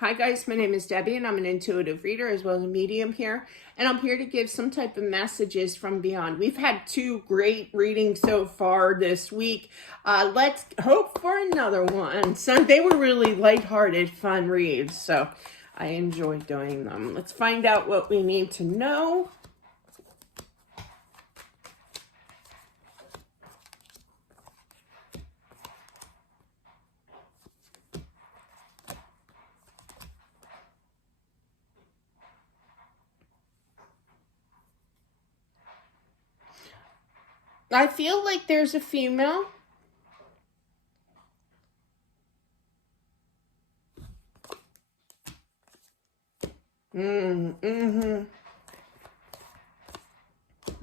Hi guys, my name is Debbie and I'm an intuitive reader as well as a medium here. And I'm here to give some type of messages from beyond. We've had two great readings so far this week. Let's hope for another one. So they were really lighthearted, fun reads. So I enjoyed doing them. Let's find out what we need to know. I feel like there's a female. Okay.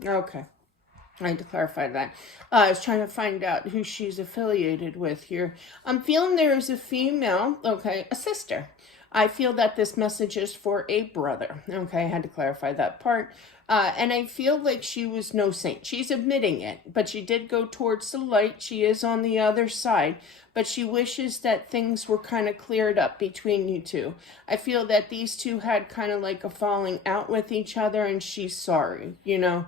I had to clarify that. I was trying to find out who she's affiliated with here. I'm feeling there is a female, okay, a sister. I feel that this message is for a brother. Okay, I had to clarify that part. And I feel like she was no saint. She's admitting it, but she did go towards the light. She is on the other side, but she wishes that things were kind of cleared up between you two. I feel that these two had kind of like a falling out with each other, and she's sorry, you know.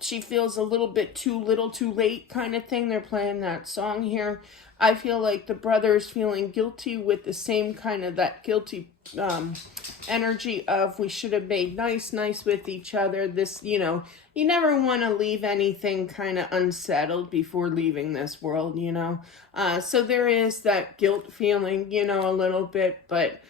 She feels a little bit too little too late kind of thing. They're playing that song here. I feel like the brother's feeling guilty with the same kind of that guilty energy of we should have made nice with each other. This, you know, you never want to leave anything kind of unsettled before leaving this world, you know. So there is that guilt feeling, you know, a little bit, but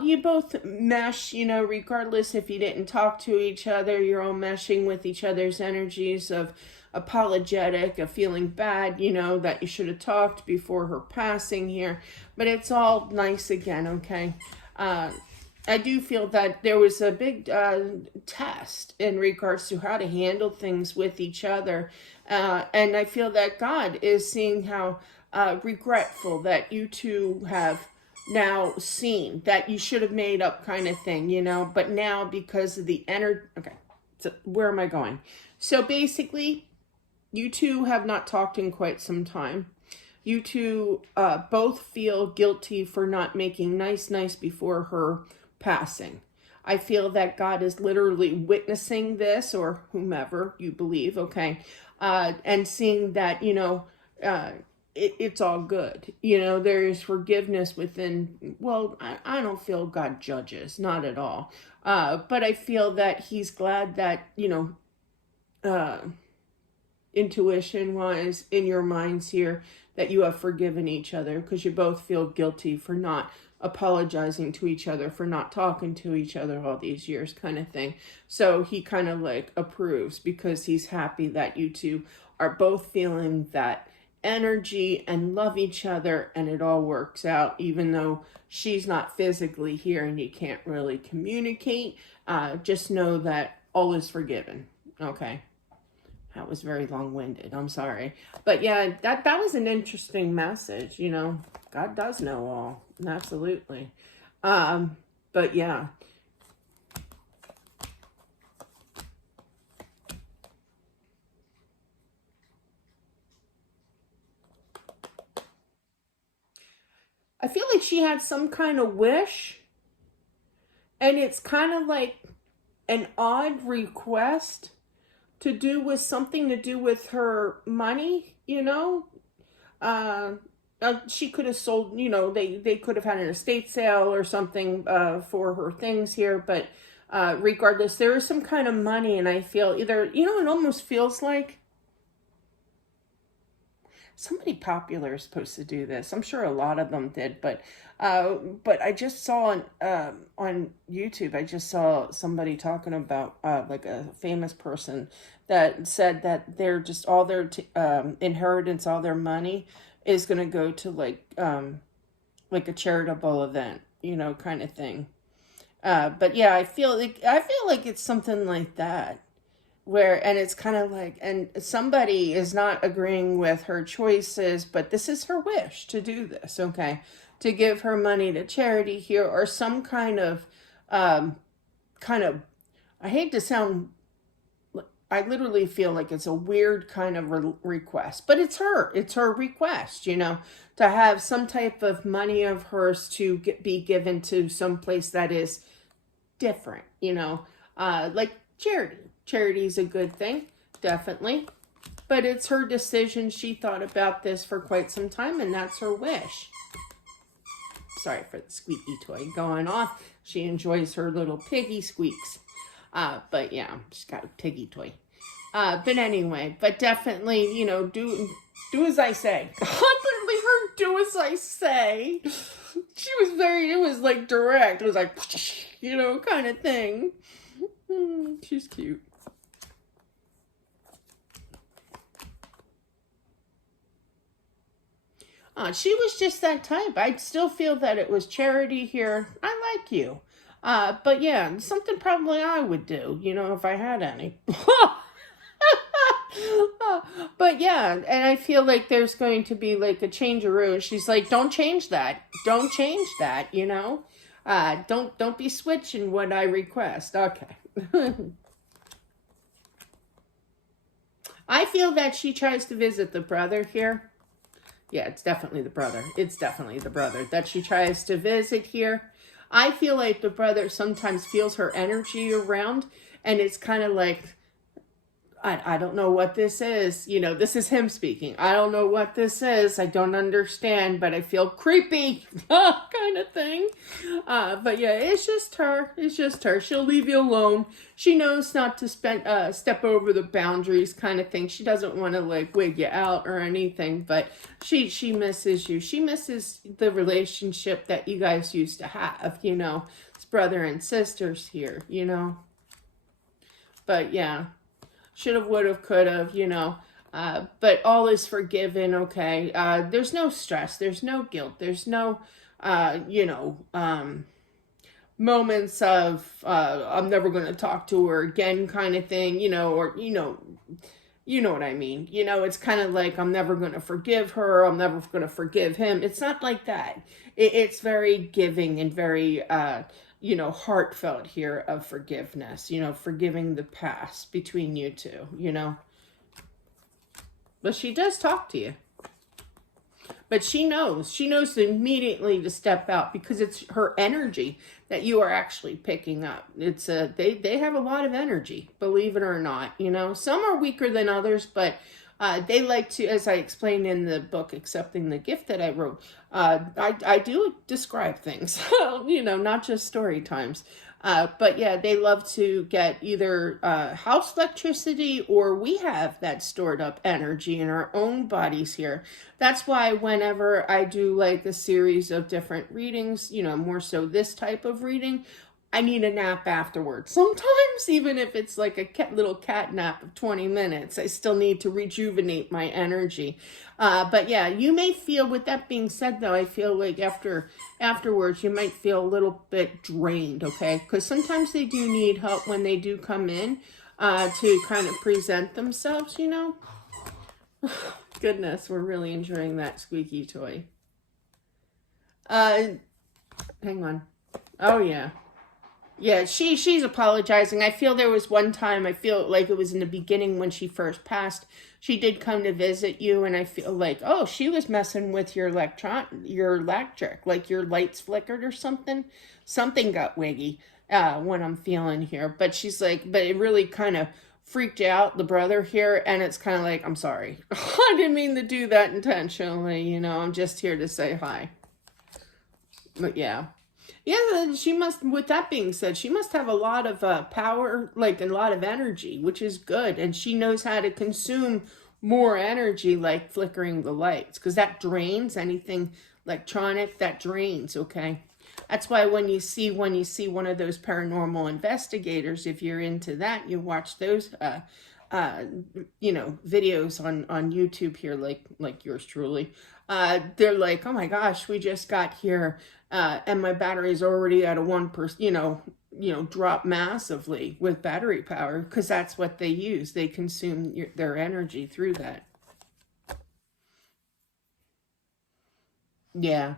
you both mesh, you know, regardless if you didn't talk to each other, you're all meshing with each other's energies of apologetic, of feeling bad, you know, that you should have talked before her passing here. But it's all nice again, okay? I do feel that there was a big test in regards to how to handle things with each other. And I feel that God is seeing how regretful that you two have now seen that you should have made up kind of thing, you know, but now because of the energy, okay, so where am I going? So basically, you two have not talked in quite some time. You two both feel guilty for not making nice before her passing. I feel that God is literally witnessing this, or whomever you believe, okay, and seeing that, you know, it's all good. You know, there is forgiveness within, well, I don't feel God judges, not at all. But I feel that he's glad that, you know, intuition wise in your minds here, that you have forgiven each other because you both feel guilty for not apologizing to each other, for not talking to each other all these years kind of thing. So he kind of like approves because he's happy that you two are both feeling that energy and love each other, and it all works out even though she's not physically here and you can't really communicate. Just know that all is forgiven. Okay. That was very long-winded. I'm sorry. But yeah, that was an interesting message, you know. God does know all. Absolutely. But yeah. I feel like she had some kind of wish, and it's kind of like an odd request to do with something to do with her money, you know. She could have sold, you know, they could have had an estate sale or something for her things here, but regardless, there is some kind of money, and I feel either, you know, it almost feels like somebody popular is supposed to do this. I'm sure a lot of them did, but I just saw on YouTube, I just saw somebody talking about like a famous person that said that they're just all their inheritance, all their money is going to go to like a charitable event, you know, kind of thing. But yeah, I feel like it's something like that where, and it's kind of like, and somebody is not agreeing with her choices, but this is her wish to do this, okay, to give her money to charity here, or some kind of um kind of, I hate to sound I literally feel like it's a weird kind of request, but it's her request, to have some type of money of hers to be given to some place that is different, like charity. Charity is a good thing, definitely. But it's her decision. She thought about this for quite some time, and that's her wish. Sorry for the squeaky toy going off. She enjoys her little piggy squeaks. But yeah, she's got a piggy toy. But anyway, but definitely, do as I say. I literally heard do as I say. It was like direct. It was like, kind of thing. She's cute. She was just that type. I still feel that it was charity here. I like you. But yeah, something probably I would do, if I had any. But yeah, and I feel like there's going to be like a change-a-roo. She's like, don't change that. Don't change that, don't be switching what I request. Okay. I feel that she tries to visit the brother here. Yeah, it's definitely the brother. It's definitely the brother that she tries to visit here. I feel like the brother sometimes feels her energy around, and it's kind of like, I don't know what this is. This is him speaking. I don't know what this is. I don't understand, but I feel creepy kind of thing. But yeah, it's just her. It's just her. She'll leave you alone. She knows not to step over the boundaries kind of thing. She doesn't want to like wig you out or anything, but she misses you. She misses the relationship that you guys used to have, It's brother and sisters here, But yeah. Should have, would have, could have, but all is forgiven, okay? There's no stress. There's no guilt. There's no, moments of, I'm never going to talk to her again kind of thing, or, you know what I mean? It's kind of like, I'm never going to forgive her. I'm never going to forgive him. It's not like that. It's very giving and very, heartfelt here of forgiveness, forgiving the past between you two, But she does talk to you. But she knows immediately to step out because it's her energy that you are actually picking up. It's they have a lot of energy, believe it or not, Some are weaker than others, but they like to, as I explained in the book, Accepting the Gift that I wrote, I do describe things, not just story times. But yeah, they love to get either house electricity or we have that stored up energy in our own bodies here. That's why whenever I do like a series of different readings, more so this type of reading, I need a nap afterwards. Sometimes, even if it's like a little cat nap of 20 minutes, I still need to rejuvenate my energy. But yeah, you may feel, with that being said though, I feel like afterwards you might feel a little bit drained, okay? Because sometimes they do need help when they do come in to kind of present themselves, Goodness, we're really enjoying that squeaky toy. Hang on. Oh yeah. Yeah, she's apologizing. I feel there was one time, I feel like it was in the beginning when she first passed, she did come to visit you, and I feel like, oh, she was messing with your electric, like your lights flickered or something. Something got wiggy when I'm feeling here. But she's like, but it really kind of freaked out the brother here, and it's kind of like, I'm sorry. I didn't mean to do that intentionally, I'm just here to say hi. But yeah. Yeah, she must, with that being said, she must have a lot of power, like a lot of energy, which is good. And she knows how to consume more energy, like flickering the lights, because that drains anything electronic, that drains, okay? That's why when you see one of those paranormal investigators, if you're into that, you watch those, videos on YouTube here, like yours truly. They're like, oh my gosh, we just got here. And my battery is already at a 1%, drop massively with battery power because that's what they use. They consume their energy through that. Yeah.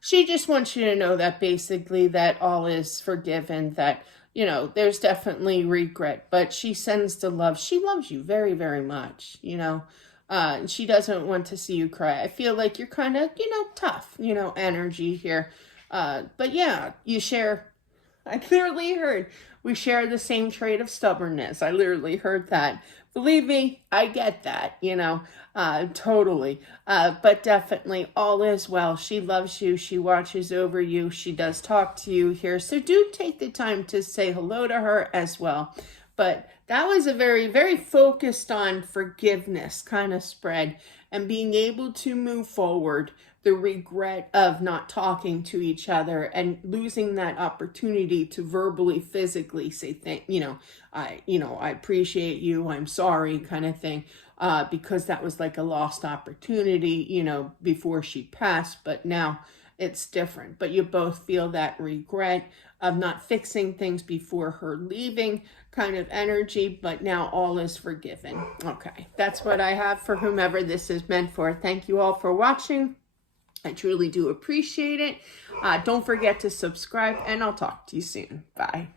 She just wants you to know that basically that all is forgiven, that, you know, there's definitely regret, but she sends the love. She loves you very, very much, you know. And she doesn't want to see you cry. I feel like you're kind of, you know, tough, you know, energy here. But yeah, you share, I literally heard, we share the same trait of stubbornness. I literally heard that. Believe me, I get that, you know, totally. But definitely all is well. She loves you. She watches over you. She does talk to you here. So do take the time to say hello to her as well. But that was a very, very focused on forgiveness kind of spread and being able to move forward, the regret of not talking to each other and losing that opportunity to verbally, physically say, I appreciate you, I'm sorry kind of thing, because that was like a lost opportunity, you know, before she passed, but now it's different. But you both feel that regret of not fixing things before her leaving kind of energy, but now all is forgiven. Okay, that's what I have for whomever this is meant for. Thank you all for watching. I truly do appreciate it. Don't forget to subscribe, and I'll talk to you soon. Bye.